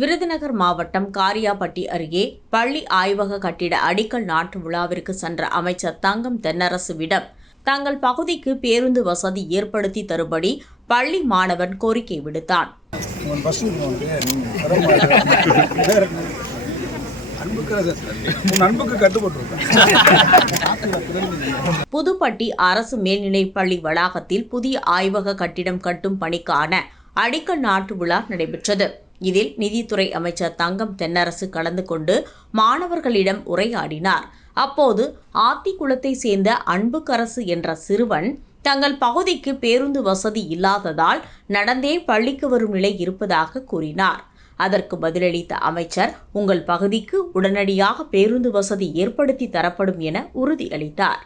விருதுநகர் மாவட்டம் காரியாபட்டி அருகே பள்ளி ஆய்வக கட்டிட அடிக்கல் நாட்டு விழாவிற்கு சென்ற அமைச்சர் தங்கம் தென்னரசுவிடம் தங்கள் பகுதிக்கு பேருந்து வசதி ஏற்படுத்தி தரும்படி பள்ளி மாணவன் கோரிக்கை விடுத்தான். புதுப்பட்டி அரசு மேல்நிலைப் பள்ளி வளாகத்தில் புதிய ஆய்வக கட்டிடம் கட்டும் பணிக்கான அடிக்கல் நாட்டு விழா நடைபெற்றது. இதில் நிதித்துறை அமைச்சர் தங்கம் தென்னரசு கலந்து கொண்டு மாணவர்களிடம் உரையாடினார். அப்போது ஆத்திக்குளத்தை சேர்ந்த அன்புக்கரசு என்ற சிறுவன் தங்கள் பகுதிக்கு பேருந்து வசதி இல்லாததால் நடந்தே பள்ளிக்கு வரும் நிலை இருப்பதாக கூறினார். அதற்கு பதிலளித்த அமைச்சர், உங்கள் பகுதிக்கு உடனடியாக பேருந்து வசதி ஏற்படுத்தி தரப்படும் என உறுதியளித்தார்.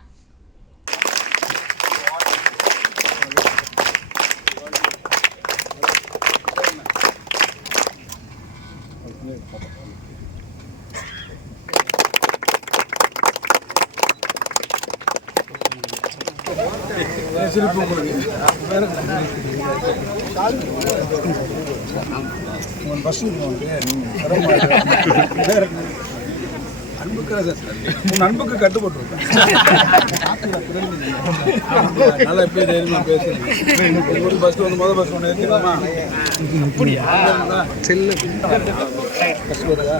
அன்புக்கு கட்டுப்பட்டுருக்கேன். நல்லா எப்படி தைரியமா பேசுறீங்க. பஸ் வந்து முதல் பஸ் ஒன்று ஏற்றிக்கலாமா? பஸ் வருதா?